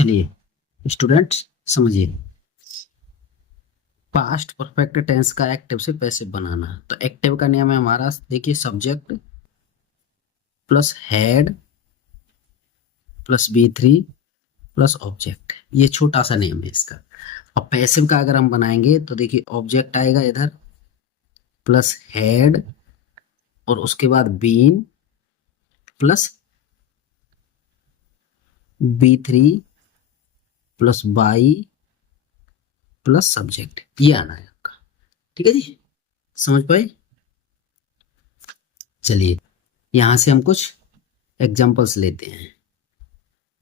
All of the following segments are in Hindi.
चलिए स्टूडेंट्स समझिए, पास्ट परफेक्ट टेंस का एक्टिव से पैसिव बनाना। तो एक्टिव का नियम है हमारा, देखिए, सब्जेक्ट प्लस हेड प्लस बी3 प्लस ऑब्जेक्ट। ये छोटा सा नियम है इसका। और पैसिव का अगर हम बनाएंगे तो देखिए, ऑब्जेक्ट आएगा इधर प्लस हेड और उसके बाद बीन प्लस बी3 प्लस बाई प्लस सब्जेक्ट। ये आना है आपका। ठीक है जी, समझ पाए? चलिए यहां से हम कुछ एग्जांपल्स लेते हैं।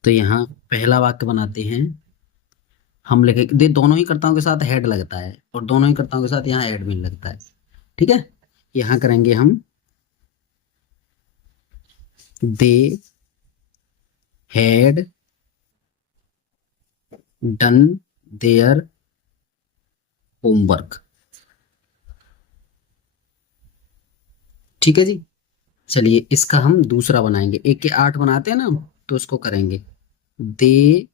तो यहाँ पहला वाक्य बनाते हैं। हम लिखे दे, दोनों ही कर्ताओं के साथ हेड लगता है और दोनों ही कर्ताओं के साथ यहाँ एडमिन लगता है। ठीक है, यहाँ करेंगे हम they had done their homework. ठीक है जी। चलिए इसका हम दूसरा बनाएंगे। एक के 8 बनाते हैं ना, तो इसको करेंगे they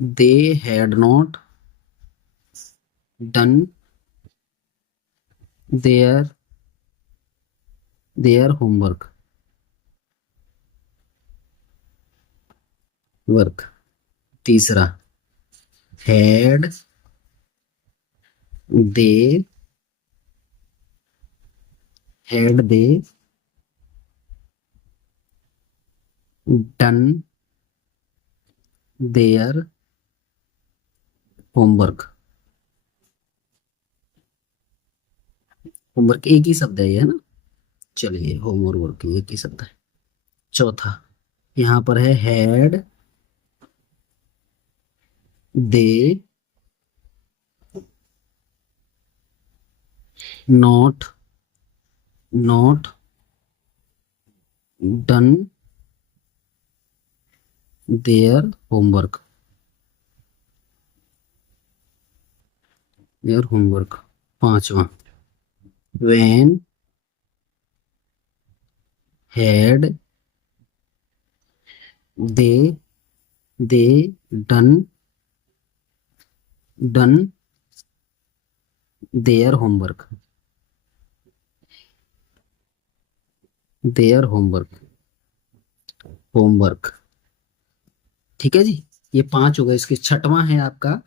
they had not done their their homework work. तीसरा had they had they done their homework. Homework एक ही शब्द है ये, है ना। चलिए होम और वर्क एक ही शब्द है। चौथा यहाँ पर है had they not not done their homework their homework. पांचवा when had they they done done their homework their homework homework. ठीक है जी, ये 5 हो गए। इसके छठवां है आपका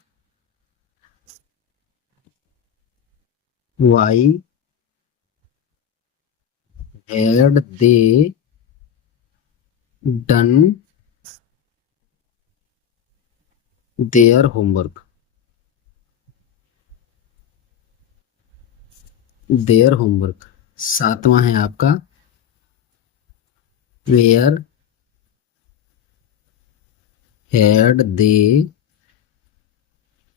why had they done their homework their homework. सातवां है आपका where had they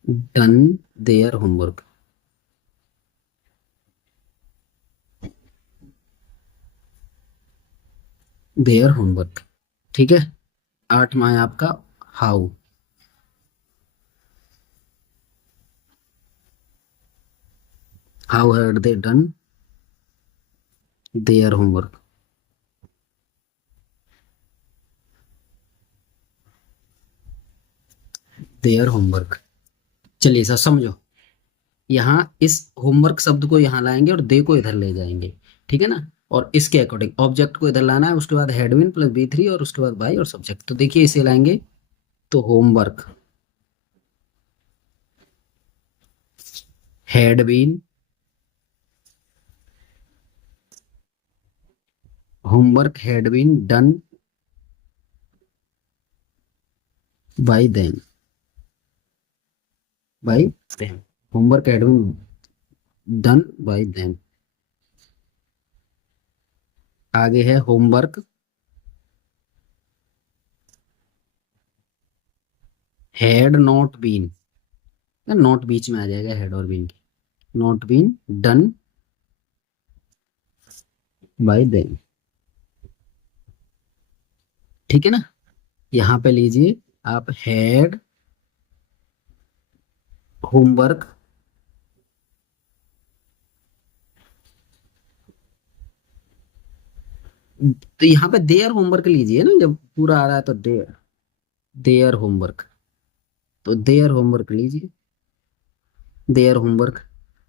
done their homework their homework. ठीक है। आठवां है आपका how how had they done their homework. Their homework. चलिए सर समझो, यहाँ इस होमवर्क शब्द को यहाँ लाएंगे और दे को इधर ले जाएंगे। ठीक है ना। और इसके अकॉर्डिंग ऑब्जेक्ट को इधर लाना है, उसके बाद हेडविन प्लस बी3 और उसके बाद बाई और सब्जेक्ट। तो देखिए इसे लाएंगे तो homework had been homework had been done by them by them homework had been done by them. आगे है homework had not been. Not बीच में आ जाएगा हेड और बीन की। Not been done by them. ठीक है ना। यहाँ पे लीजिए आप हैड होमवर्क तो यहाँ पे देयर होमवर्क लीजिए ना, जब पूरा आ रहा है तो देयर देयर होमवर्क, तो देयर होमवर्क लीजिए, their homework,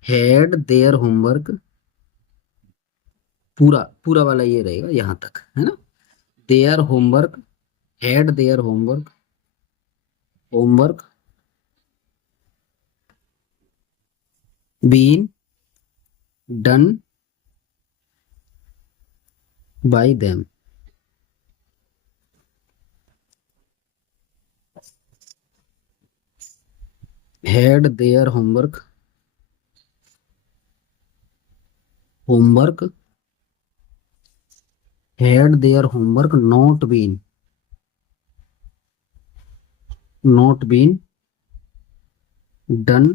had their homework, पूरा पूरा वाला ये रहेगा यहाँ तक, है ना। Their homework, had their homework, homework been done by them, had their homework, homework had their homework not been done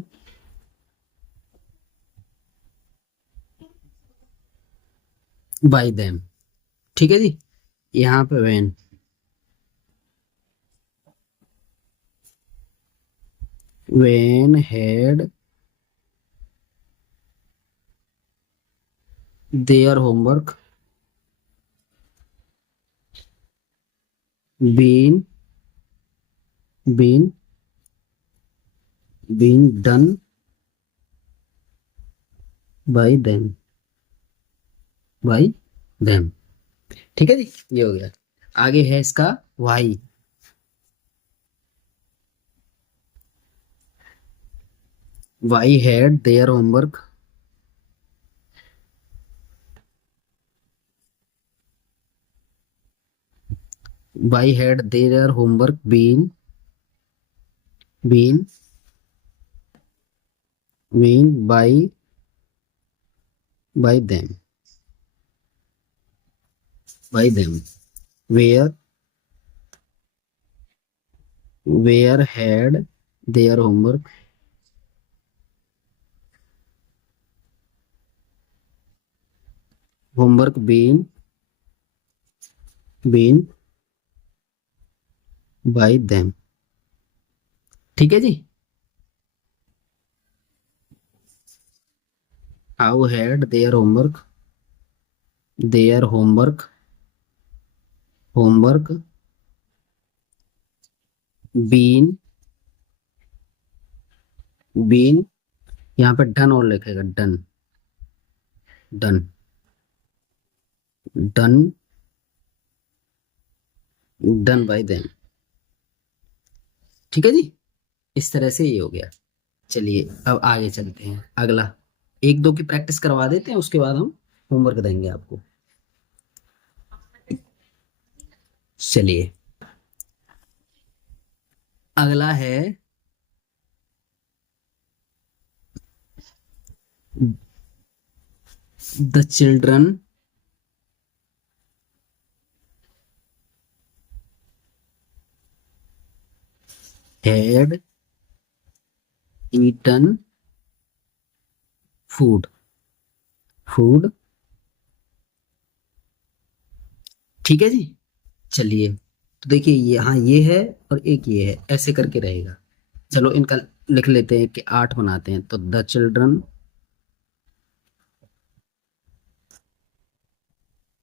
by them. ठीक है जी। यहाँ पे when had their homework been been been done by them, by them. ठीक है जी, ये हो गया। आगे है इसका why. Why had their homework, why had their homework been been by them, by them. Where where had their homework, homework been by them. ठीक है जी। How had their homework been been, यहाँ पे डन और लिखेगा, done done done done by them. ठीक है जी, इस तरह से ये हो गया। चलिए अब आगे चलते हैं, अगला एक दो की प्रैक्टिस करवा देते हैं, उसके बाद हम होमवर्क देंगे आपको। चलिए अगला है the children had eaten food, food. ठीक है जी। चलिए तो देखिए यहाँ ये है और एक ये है, ऐसे करके रहेगा। चलो इनका लिख लेते हैं कि 8 बनाते हैं, तो the children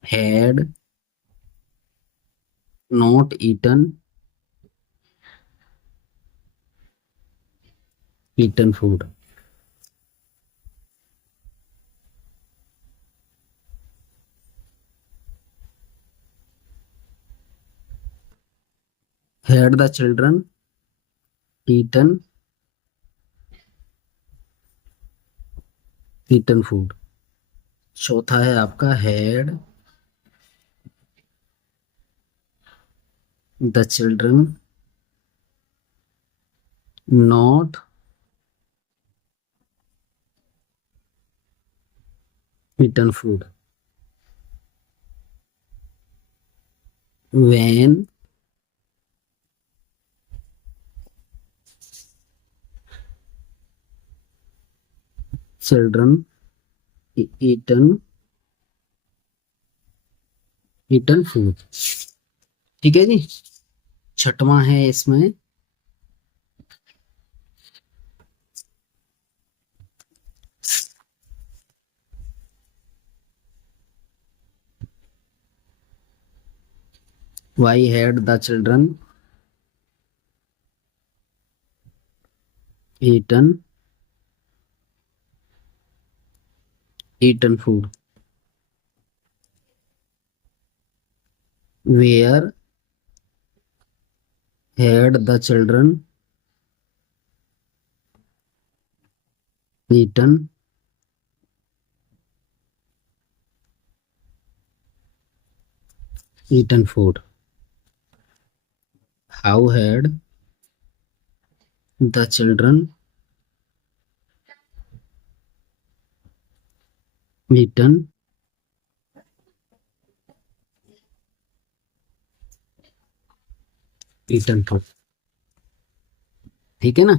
had not eaten food. Had the children eaten eaten food. चौथा है आपका had the children not eaten food when children eaten eaten food. ठीक है जी। छठवां है इसमें why had the children eaten eaten food, where had the children eaten food, how had the children eaten food। ठीक है ना।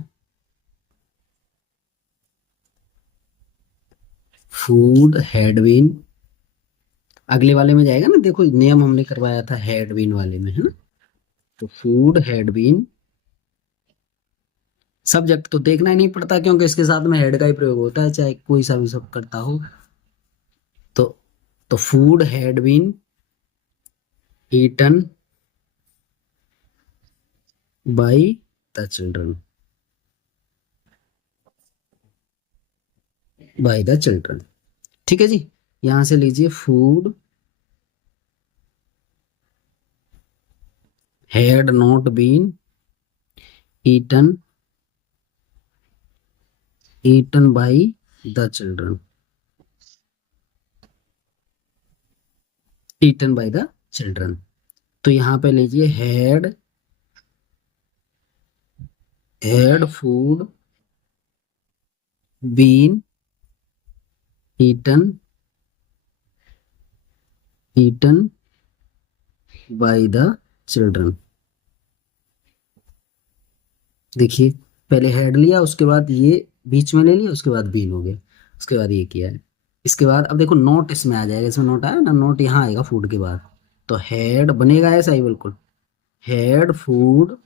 फूड हैड बीन, अगले वाले में जाएगा ना, देखो नियम हमने करवाया था हैड बीन वाले में, है ना। तो फूड हैड बीन, सब्जेक्ट तो देखना ही नहीं पड़ता क्योंकि इसके साथ में हेड का ही प्रयोग होता है, चाहे कोई सा भी सब करता हो। तो food had been eaten by the children, by the children. ठीक है जी। यहां से लीजिए food had not been eaten by the children, eaten by the children. तो यहाँ पे लीजिए had food been eaten by the children. देखिए पहले हेड लिया, उसके बाद ये बीच में ले लिया, उसके बाद बीन हो गया, उसके बाद ये किया है। इसके बाद अब देखो नोट इसमें आ जाएगा, इसमें नोट आया ना, नोट यहाँ आएगा फूड के बाद। तो हेड बनेगा ऐसा ही बिल्कुल, had food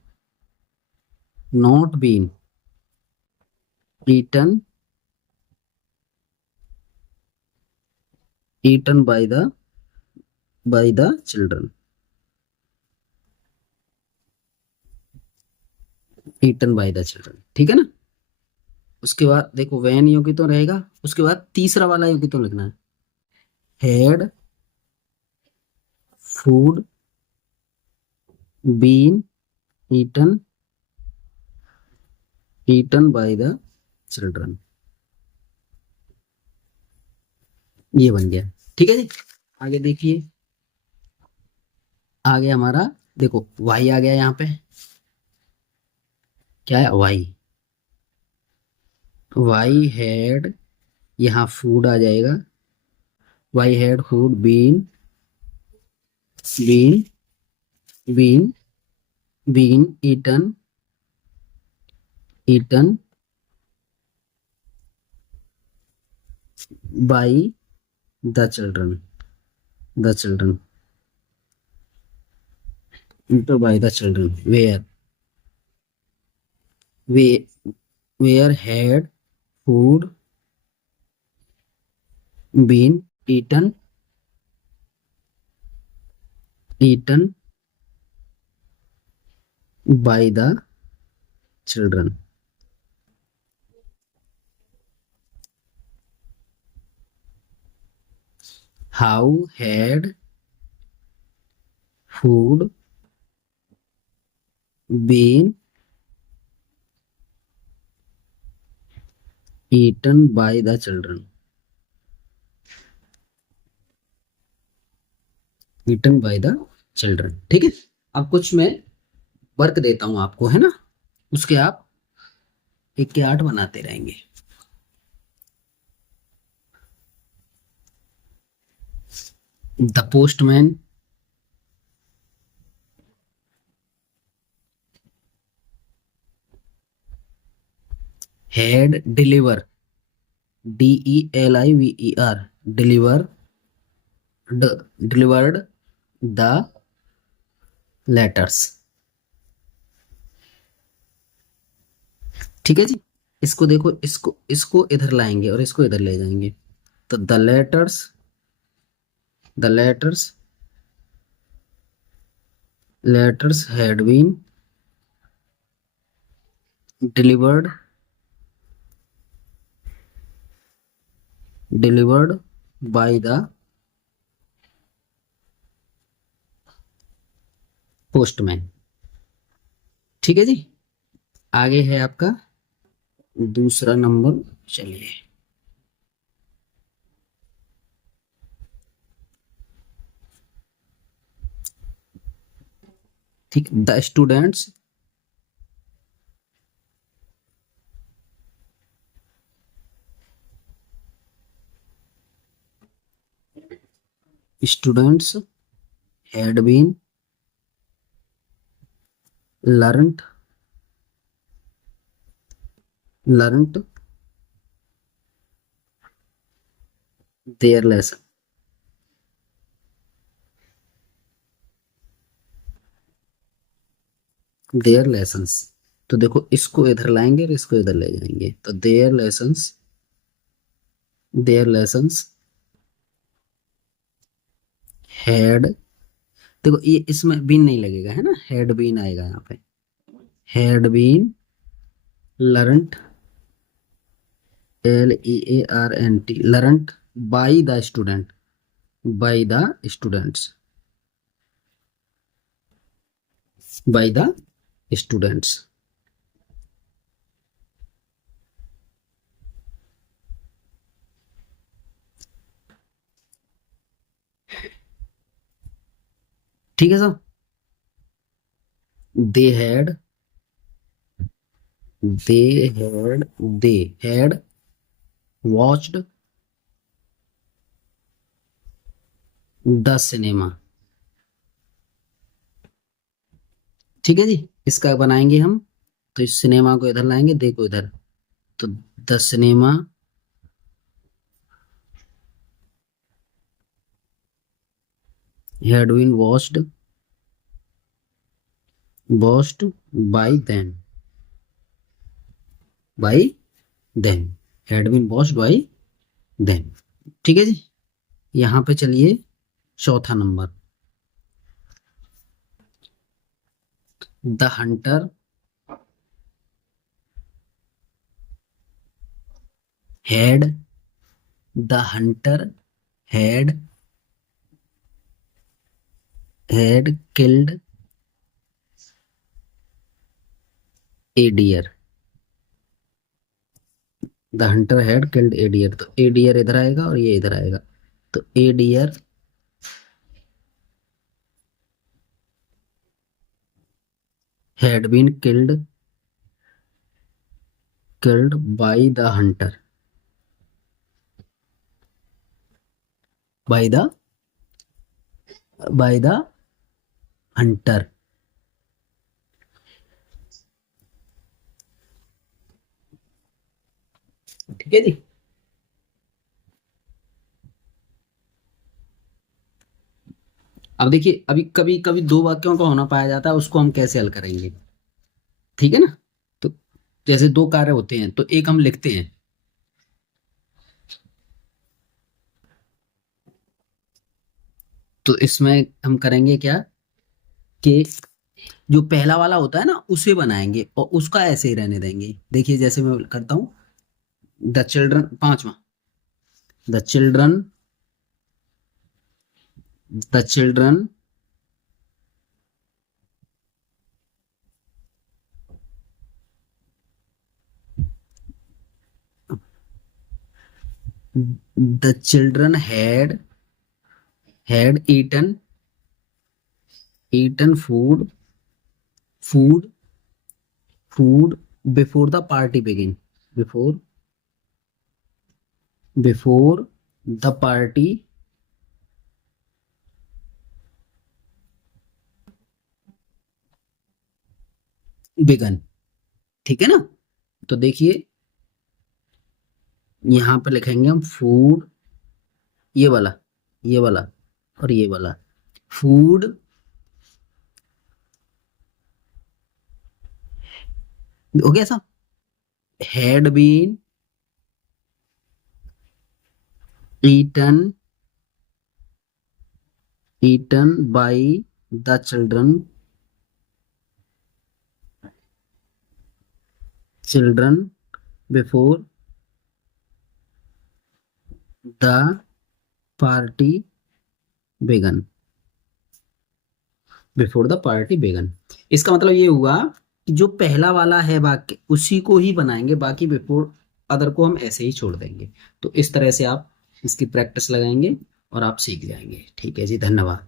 not been eaten by the children, eaten by the children. ठीक है ना। उसके बाद देखो वैन योगी तो रहेगा, उसके बाद तीसरा वाला योगी तो लिखना है, had food been eaten by the children. ये बन गया। ठीक है जी। आगे देखिए, आगे हमारा देखो वाई आ गया यहाँ पे, क्या है वाई, वाई हैड, यहाँ फूड आ जाएगा, why had food been been been been eaten by the children, eaten by the children, where had food been eaten by the children. How had food been eaten by the children, eaten by the children. ठीक है। अब कुछ मैं वर्क देता हूं आपको, है ना, उसके आप 1 के 8 बनाते रहेंगे। The postman had deliver, DELIVER, delivered the letters. ठीक है जी। इसको देखो, इसको इधर लाएंगे और इसको इधर ले जाएंगे। तो the letters had been delivered delivered by the postman. ठीक है जी। आगे है आपका दूसरा नंबर। चलिए, ठीक, the students students had been learned learned their lesson. Their lessons, तो देखो इसको इधर लाएंगे और इसको इधर ले जाएंगे, तो देयर लेसन्स हैड, देखो ये इसमें बीन नहीं लगेगा है ना, हैड बीन आएगा यहाँ पे। Had been learned, LEARNT, learned by the student, by the students, by the students. ठीक है sir. They had they they had watched the cinema. ठीक है जी। इसका बनाएंगे हम, तो इस सिनेमा को इधर लाएंगे, देखो इधर, तो the cinema had been watched by them, by them, had been watched by them. ठीक है जी। यहाँ पे चलिए चौथा नंबर, the hunter had the hunter had had killed a deer. The hunter had killed a deer, तो ए डियर इधर आएगा और ये इधर आएगा, तो a deer had been killed by the hunter, by the by the hunter. ठीक है जी। अब देखिए, अभी कभी कभी दो वाक्यों का होना पाया जाता है, उसको हम कैसे हल करेंगे। ठीक है ना। तो जैसे दो कार्य होते हैं तो एक हम लिखते हैं, तो इसमें हम करेंगे क्या कि जो पहला वाला होता है ना उसे बनाएंगे और उसका ऐसे ही रहने देंगे। देखिए जैसे मैं करता हूं, द चिल्ड्रन, पांचवा, the children the children the children had eaten food food before the party begin, before before the party began. ठीक है ना। तो देखिए यहाँ पे लिखेंगे हम फूड, ये वाला, ये वाला और ये वाला, फूड हो गया साहब, had been eaten by the children before the party began, before the party began. इसका मतलब ये हुआ कि जो पहला वाला है वाक्य उसी को ही बनाएंगे, बाकी बिफोर अदर को हम ऐसे ही छोड़ देंगे। तो इस तरह से आप इसकी प्रैक्टिस लगाएंगे और आप सीख जाएंगे। ठीक है जी, धन्यवाद।